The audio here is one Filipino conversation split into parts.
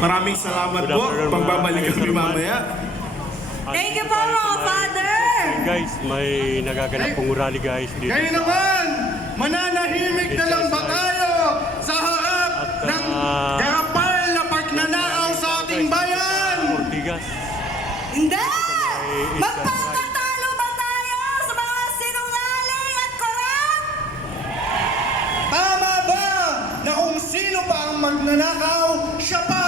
Maraming salamat po. Pagbabalik kami mamaya. Thank you po, Father! Guys, may nagaganap pong rally guys dito. Ngayon naman, mananahimik na lang ba tayo sa harap At, ng garapal na pagnanakaw sa ating bayan? Ortigas. Hindi! Magpapatalo ba tayo sa mga sinungaling at korap? Tama ba na kung sino pa ang magnanakaw, siya pa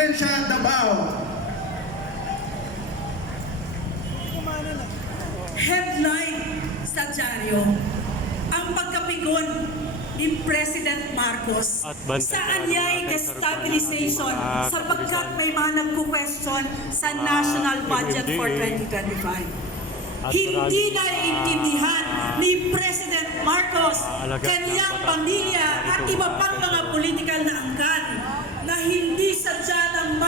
Konsensya Davao. Headline sa dyaryo, ang pagkapigon ni President Marcos sa anyay destabilization sapagkat may mga nagko-question sa national budget for hindi. 2025. At Hindi naiintindihan ni President Marcos, kanyang pamilya at iba pang mga politikal na angkan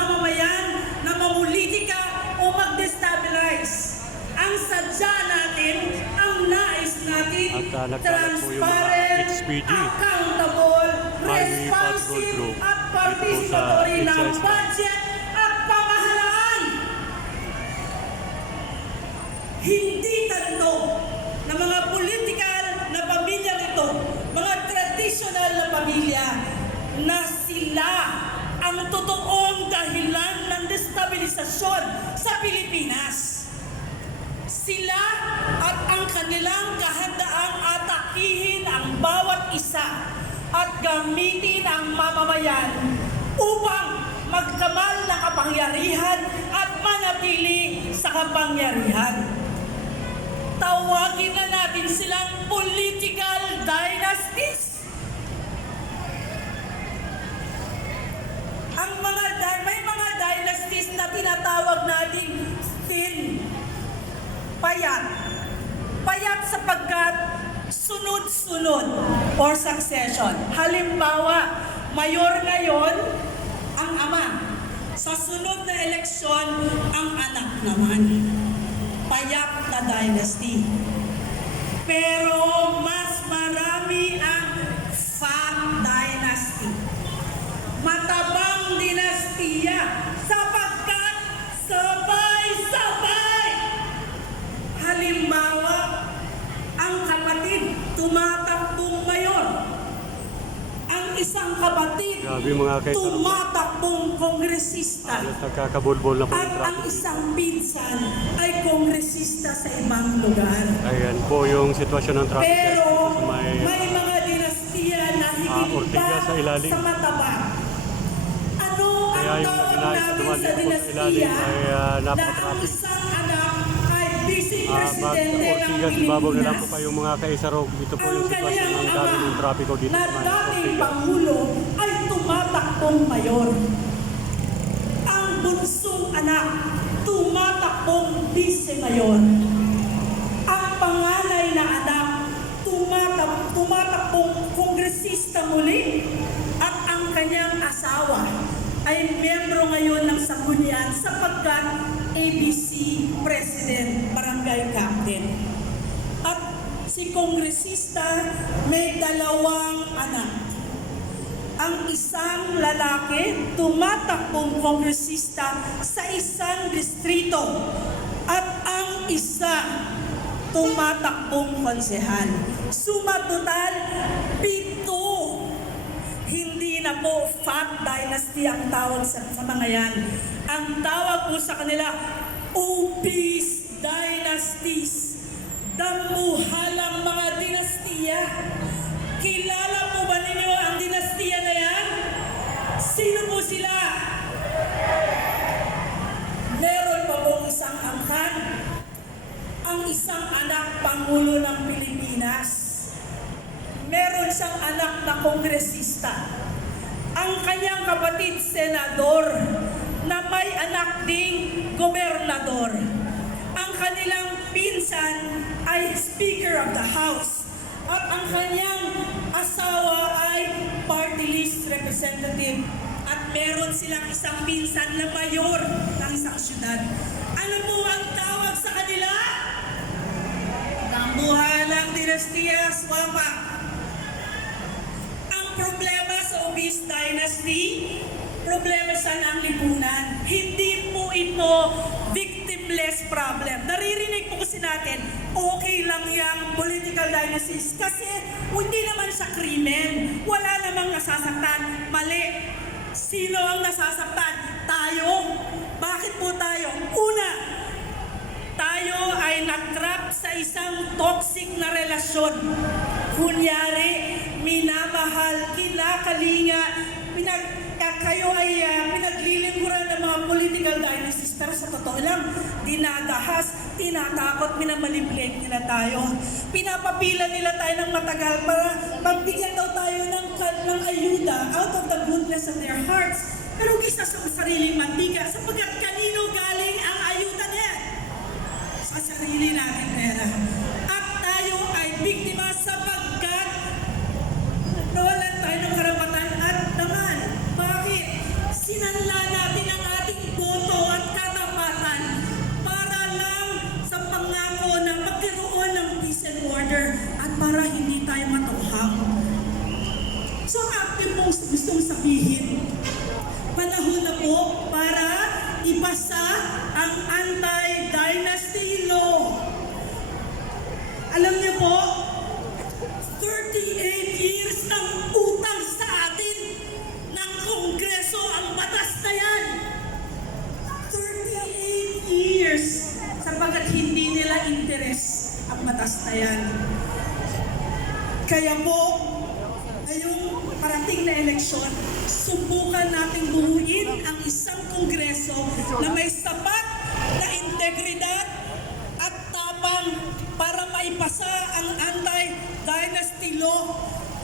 mamamayan na mamulitika o mag-destabilize. Ang sadya natin, ang nais natin, At, ah, transparent, accountable, responsive at participatory ng budget at pamahalaan. Hindi tanto na mga political na pamilya nito, mga traditional na pamilya, na sila ang ng destabilisasyon sa Pilipinas. Sila at ang kanilang kahandaang atakihin ang bawat isa at gamitin ang mamamayan upang magkamal na kapangyarihan at manatili sa kapangyarihan. Tawagin na natin payat. Payat sapagkat sunod-sunod or succession. Halimbawa, mayor ngayon ang ama. Sa sunod na eleksyon, ang anak naman. Payat na dynasty. Pero mas marami ang fat dynasty. Matabang dinastiya Grabe mga kaibigan. tumatakbong kongresista. Halos nagkakabulbol na po At ang isang pinsan ay kongresista sa ibang lugar. Ayan po yung sitwasyon ng traffic Pero may may mga dinastiya na Ah, higit pa sa ilalim. sa mataba. Ano Kaya ang yung tawag namin sa dinastiya ay, ah, na ang isang anak ay vice Ah, presidente ng Ortigas, ibabaw na lang po Pilipinas? kayong mga kaisarog. Dito po yung sitwasyon ng dami ng trapiko dito sa may dating Ortigas. Pangulo tumatakbong mayor. Ang bunsong anak, tumatakbong vice-mayor. Ang panganay na anak, tumatak tumatakbong kongresista muli. At ang kanyang asawa ay miyembro ngayon ng Sanggunian sapagkat ABC President Barangay Captain. At si kongresista may dalawang anak. Ang isang lalaki tumatakbong kongresista sa isang distrito at ang isa tumatakbong konsehal. Suma total, pito. Hindi na po fat dynasty ang tawag sa, sa mga yan. Ang tawag po sa kanila, obese dynasties. Damuhalang mga dinastiya ba ninyo ang dinastiya na yan? Sino po sila? Meron pa pong isang angkan, ang isang anak Pangulo ng Pilipinas. Meron siyang anak na kongresista. Ang kanyang kapatid, senador, na may anak ding gobernador. Ang kanilang pinsan ay Speaker of the House. At ang kanyang asawa party list representative. At meron silang isang pinsan na mayor ng isang syudad. Ano po ang tawag sa kanila? Nambuhalang dinastiyas, wapa. Ang problema sa Obis Dynasty, problema sa ng lipunan. Hindi po ito victimless problem. Naririnig po kasi natin, okay lang yung political dynasties kasi hindi naman sa krimen. Wala namang nasasaktan. Mali. Sino ang nasasaktan? Tayo. Bakit po tayo? Una, tayo ay natrap sa isang toxic na relasyon. Kunyari, minamahal, kinakalinga, pinag, ka- kayo ay uh, pinaglilingkuran ng mga political dynasties. Pero sa totoo lang, dinadahas, tinatakot, minamanipulate nila tayo. Pinapapila nila tayo ng matagal para magbigyan daw tayo ng, ng ayuda out of the goodness of their hearts. Pero gisa sa sariling mantika, sapagkat kanino galing ang ayuda niya? sa sarili natin pera. At tayo ay biktima Kaya po, ngayong parating na eleksyon, subukan nating buuin ang isang kongreso na may sapat na integridad at tapang para maipasa ang anti-dynasty law.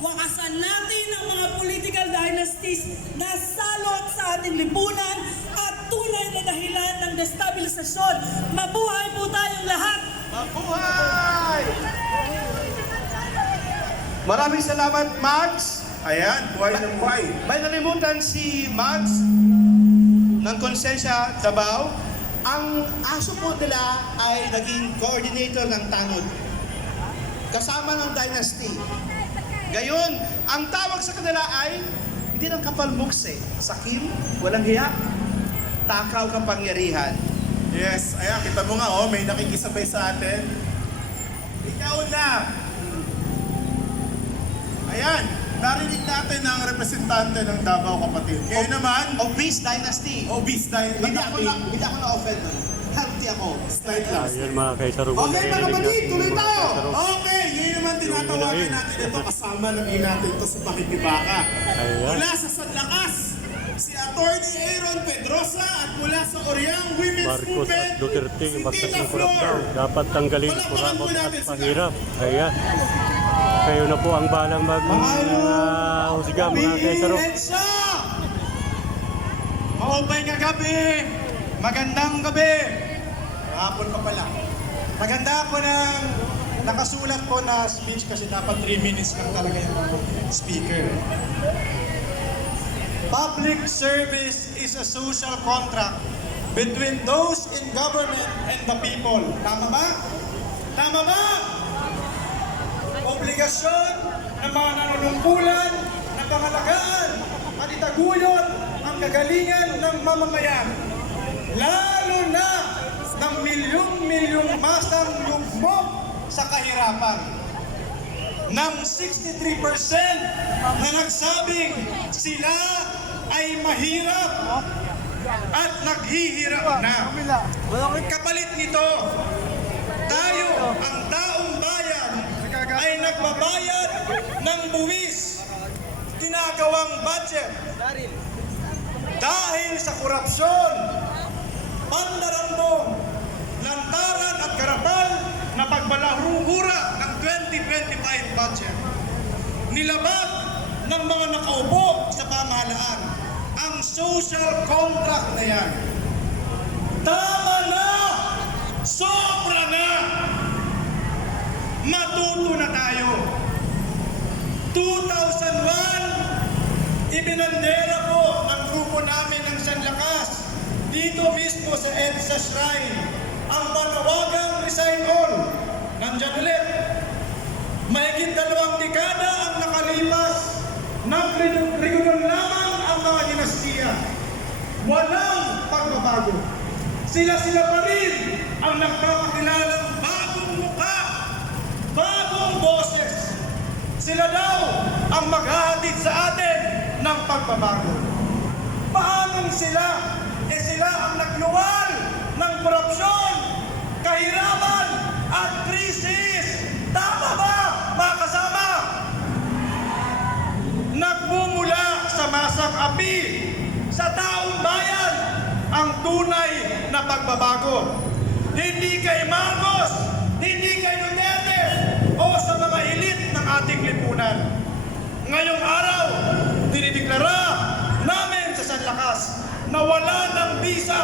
Wakasan natin ang mga political dynasties na salot sa ating lipunan at tunay na dahilan ng destabilisasyon. Mabuhay po tayong lahat! Mabuhay! Maraming salamat, Max. Ayan, buhay ng buhay. May nalimutan si Max ng Konsensya Davao. Ang aso po nila ay naging coordinator ng tanod. Kasama ng dynasty. Gayon, ang tawag sa kanila ay hindi ng kapalmukse. Sakim, walang hiya, takaw kapangyarihan. Yes, ayan, kita mo nga, oh, may nakikisabay sa atin. Ikaw na! Ayan, narinig natin ang representante ng Davao kapatid. Ngayon naman, Obese dynasty. obese dahil Hindi ako na, hindi ako na-offend nun. Healthy ako. Slight lang. Ayan mga kaisaro. Okay, mga kapatid, tuloy tayo. Okay, ngayon naman tinatawagan natin ito kasama lagi natin ito sa pakikibaka. Mula sa Sanlakas, si Attorney Aaron Pedrosa at mula sa Oriang Women's Marcos Movement, at Duterte, si ng kurap Flor. Dapat tanggalin kurakot at pahirap. Ayan. Kayo na po ang balang mag uh, husga mga kaisaro. Maupay nga gabi! Magandang gabi! Hapon pa pala. Maganda po ng nakasulat po na speech kasi dapat 3 minutes lang talaga yung speaker. Public service is a social contract between those in government and the people. Tama ba? Tama ba? Obligasyon ng mga nanunungkulan na pangalagaan at itaguyod ang kagalingan ng mamamayan. Lalo na ng milyong-milyong masang lugmok sa kahirapan. Ng 63% na nagsabing sila ay mahirap at naghihirap na. Kapalit nito, tayo, ang bayan, ay nagbabayad ng buwis, ginagawang budget. Dahil sa korupsyon, pandarambong, lantaran at karapal na pagbalahura ng 2025 budget. Nilabag ng mga nakaupo sa pamahalaan ang social contract na yan. Tama na! Sobra na! Matuto na tayo. 2001, ibinandera po ng grupo namin ng San Lakas dito mismo sa EDSA Shrine ang panawagang resign all. Nandyan ulit. Mahigit dalawang dekada ang nakalipas nagregulan lamang ang mga dinastiya. Walang pagbabago. Sila-sila pa rin ang nagpapakilalang Sila daw ang maghahatid sa atin ng pagbabago. Paanong sila? Eh sila ang nagluwal ng korupsyon, kahirapan at krisis. Tama ba, mga kasama? Nagmumula sa masang api sa taong bayan ang tunay na pagbabago. Hindi kay Marcos, lipunan. Ngayong araw, dinideklara namin sa San Lakas na wala ng bisa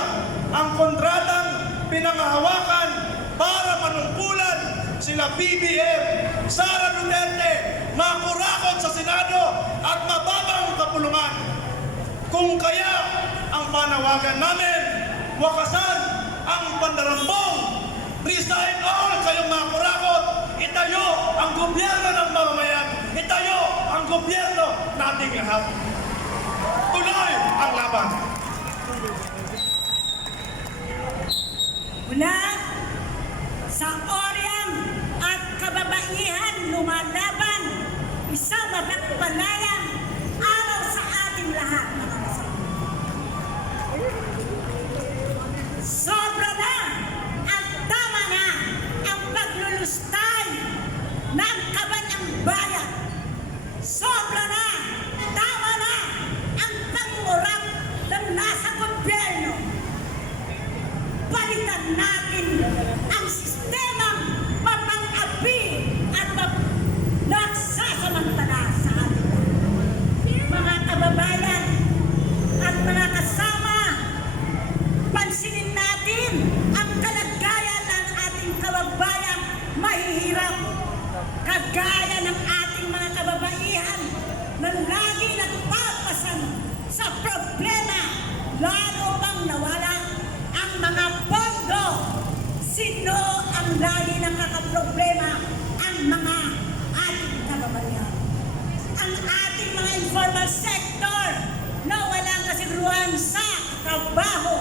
ang kontratang pinangahawakan para manungkulan sila BBM, Sara Duterte, makurakot sa Senado at mababang kapulungan. Kung kaya ang panawagan namin, wakasan ang pandarambong, resign all kayong mga kurakot, itayo ang gobyerno ng mamamayan, itayo ang gobyerno nating lahat. Tuloy ang laban. Mula sa Oriam at kababaihan lumalaban, isang mapagpalayang Kagaya ng ating mga kababaihan na lagi nagpapasan sa problema, lalo bang nawala ang mga pondo. Sino ang lagi nakakaproblema? Ang mga ating kababayan. Ang ating mga informal sector na walang kasiguruhan sa trabaho.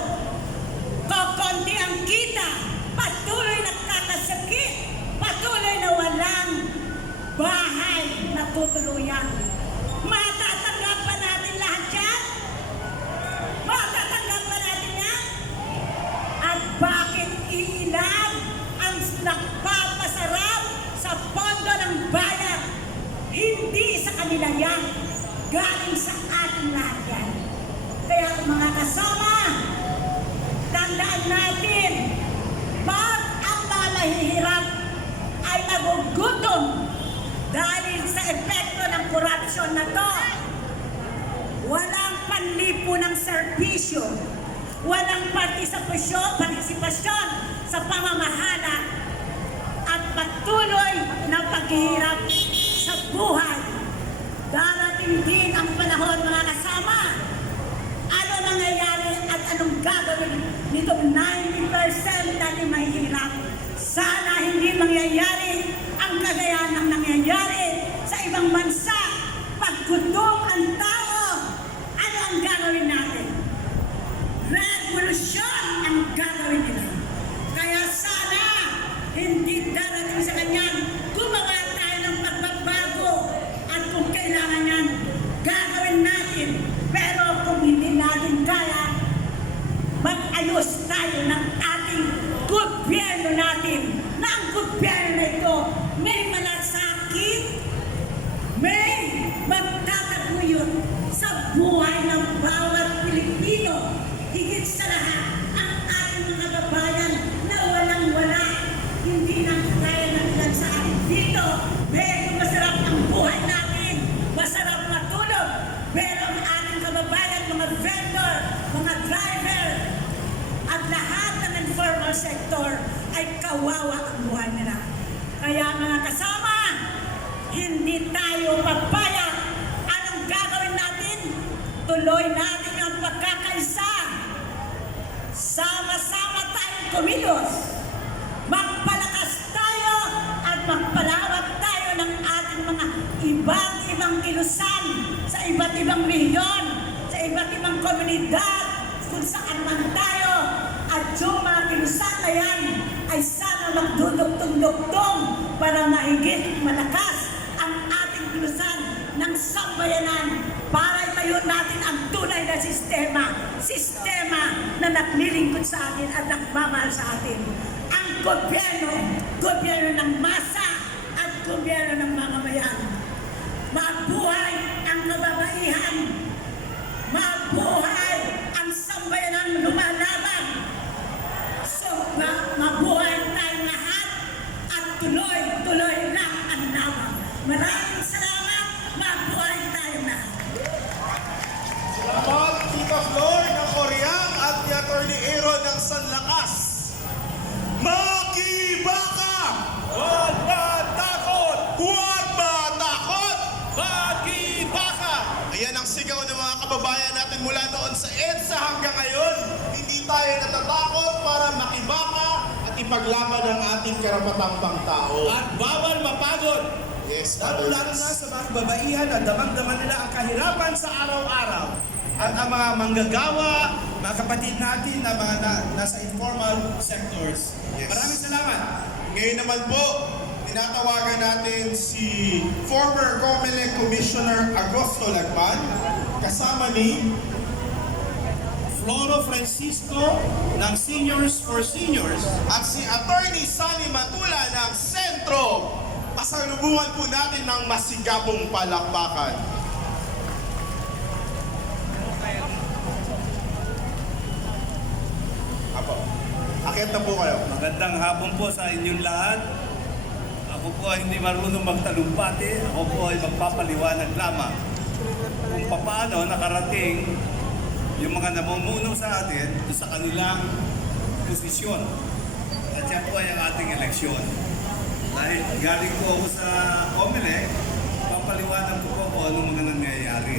Kokonti ang kita, patuloy nagkakasakit, patuloy na walang bahay na tutuluyan. Matatanggap ba natin lahat yan? Matatanggap ba natin yan? At bakit iilan ang nagpapasarap sa pondo ng bayan? Hindi sa kanila yan. Galing sa ating lahat yan. Kaya mga kasama, tandaan natin, pag ang mga ay magugutom dahil sa epekto ng korupsyon na to, walang panlipo ng serbisyo, walang partisipasyon, partisipasyon sa pamamahala at patuloy na paghihirap sa buhay. Darating din ang panahon mga kasama. Ano nangyayari at anong gagawin nitong 90% natin mahihirap? Sana hindi mangyayari ang kagaya ng nangyayari sa ibang bansa. Paggutom ang tao, ano ang gagawin natin? Revolusyon ang gagawin nila. Kaya sana hindi darating sa kanyan, gumawa tayo ng pagbabago at kung kailangan yan, gagawin natin. Pero kung hindi natin kaya, mag-ayos tayo ng sa buhay ng bawat Pilipino. Higit sa lahat, ang ating mga kabayan na walang-wala. Hindi nang kaya ng ilan sa atin dito. Pero masarap ang buhay natin. Masarap matulog. Pero ang ating kababayan, mga vendor, mga driver, at lahat ng informal sector ay kawawa ang buhay nila. Kaya mga kasama, hindi tayo papapagod Gagawin natin? Ang pagkakaisa. Sama-sama tayong kumilos. Magpalakas tayo at magpalawak tayo ng ating mga ibang ibang kilusan sa iba't ibang milyon, sa iba't ibang komunidad, kung saan man tayo. At yung mga kilusan na yan ay sana magdudugtong-dugtong para mahigit malakas ang ating kilusan ng sambayanan para itayo natin ang tunay na sistema, sistema na naglilingkod sa atin at nagmamahal sa atin. Ang gobyerno, gobyerno ng masa at gobyerno ng mga bayan. Mabuhay ang kababaihan. Mabuhay ang sambayanan lumalaban. So, ma- mabuhay tayong lahat at tuloy-tuloy lang ang laban. Maraming ipaglaban ang ating karapatang pangtao. At bawal mapagod. Yes, Lalo lalo na sa mga kababaihan na damang-daman nila ang kahirapan sa araw-araw. At ang mga manggagawa, mga kapatid natin na mga na, nasa informal sectors. Yes. Maraming salamat. Ngayon naman po, tinatawagan natin si former COMELEC Commissioner Agosto Lagman, kasama ni Floro Francisco ng Seniors for Seniors. at si Attorney Sunny Matula ng Sentro. Pasalubungan po natin ng masigabong palakpakan. Apo, akit na po kayo. Magandang hapon po sa inyong lahat. Ako po ay hindi marunong magtalumpati. Ako po ay magpapaliwanag lamang kung paano nakarating yung mga namumuno sa atin sa kanilang posisyon. At yan po ay ang ating eleksyon. Dahil galing po ako sa COMELEC, papaliwanag ko po kung anong mga nangyayari.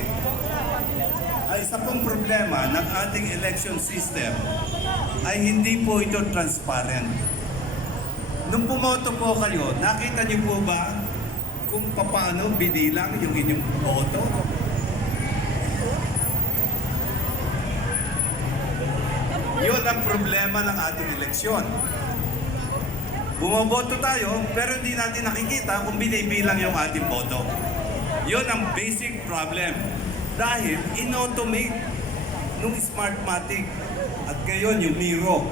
Ay isa pong problema ng ating election system ay hindi po ito transparent. Nung pumoto po kayo, nakita niyo po ba kung paano binilang yung inyong boto? Yun ang problema ng ating eleksyon. Bumoboto tayo, pero hindi natin nakikita kung binibilang yung ating boto. Yun ang basic problem. Dahil in-automate nung Smartmatic at ngayon yung Miro.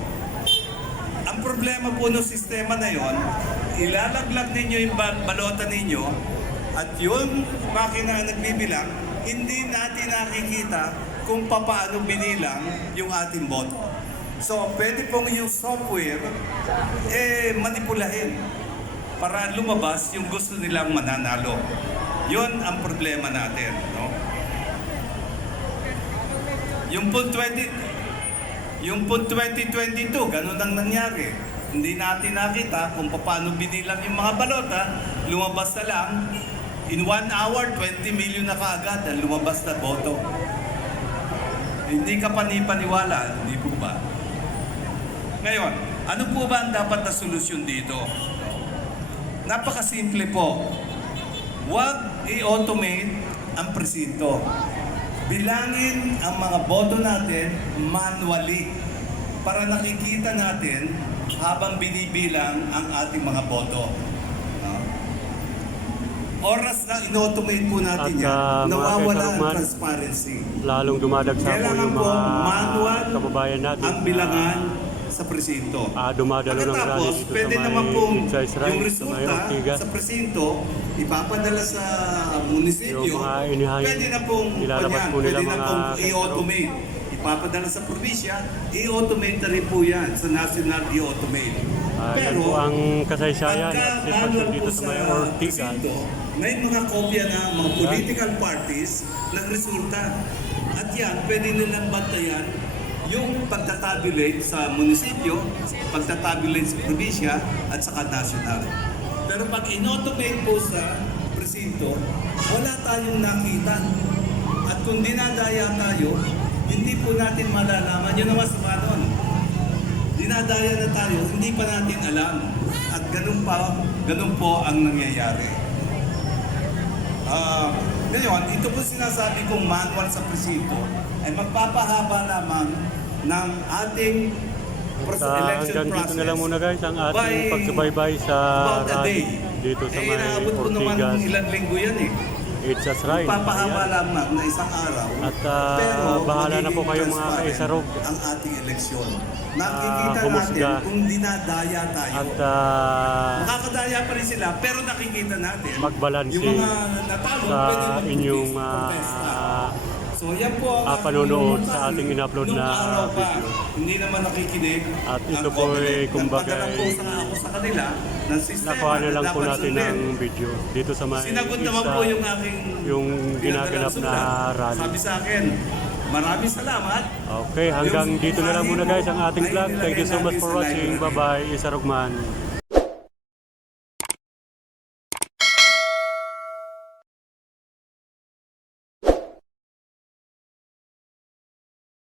Ang problema po ng sistema na yon, ilalaglag ninyo yung ba- balota ninyo at yung makina na nagbibilang, hindi natin nakikita kung paano binilang yung ating boto. So, pwede pong yung software eh manipulahin para lumabas yung gusto nilang mananalo. Yon ang problema natin, no? Yung po 20 yung po 2022, ganun ang nangyari. Hindi natin nakita kung paano binilang yung mga balota, lumabas na lang, in one hour, 20 million na kaagad ang lumabas na boto. Hindi ka panipaniwala, hindi? Ngayon, ano po ba ang dapat na solusyon dito? Napakasimple po. Huwag i-automate ang presinto. Bilangin ang mga boto natin manually para nakikita natin habang binibilang ang ating mga boto. No? Oras na in-automate po natin At, yan, ah, mga nawawala ang transparency. Lalong dumadagsa po yung po mga manual kababayan natin. ang bilangan sa presinto. Ah, dumadalo ng rally dito sa pwede naman pong yung sa may resulta Ortigas. sa presinto, ipapadala sa munisipyo, Yung mga pwede na pong, ilalabas po nila pwede na mga pong sentro. i-automate. Ipapadala sa probinsya, i-automate na rin po yan sa national i-automate. Ah, yan po ang kasaysayan at sitwasyon dito sa may presinto, may mga kopya na mga political parties ng resulta. At yan, pwede nilang bantayan yung pagtatabulate sa munisipyo, pagtatabulate sa probinsya, at saka national. Pero pag inautomate po sa presinto, wala tayong nakita. At kung dinadaya tayo, hindi po natin malalaman. Yun ang masama nun. Dinadaya na tayo, hindi pa natin alam. At ganun pa, ganun po ang nangyayari. Ah, ngayon, ito po sinasabi kong manual sa presinto ay magpapahaba lamang ng ating election hanggang dito na lang muna guys ang ating pagsubaybay sa rally dito sa eh, may Ortigas. ilang linggo yan eh. It's a shrine. Magpapahaba Ayan. lamang na isang araw. At, ah, pero bahala na po kayo, mga kaisarog. Ang ating eleksyon. Nakikita Ah, humusga. natin kung dinadaya tayo. At ah, Nakakadaya pa rin sila, pero nakikita natin. Magbalanse Yung mga natalo, sa inyong protesta. So yan po ang ah, panonood sa ating in-upload na video. Hindi naman nakikinig. At ito po ay, kumbaga, ay sa kanila ng sistema nakuha na lang po natin ng video dito sa may Sinagot naman po yung aking yung ginaganap na rally. Sabi sa akin, maraming salamat. Okay, hanggang dito na lang muna guys ang ating vlog. Thank you so much for watching. Bye-bye. Isa Rugman.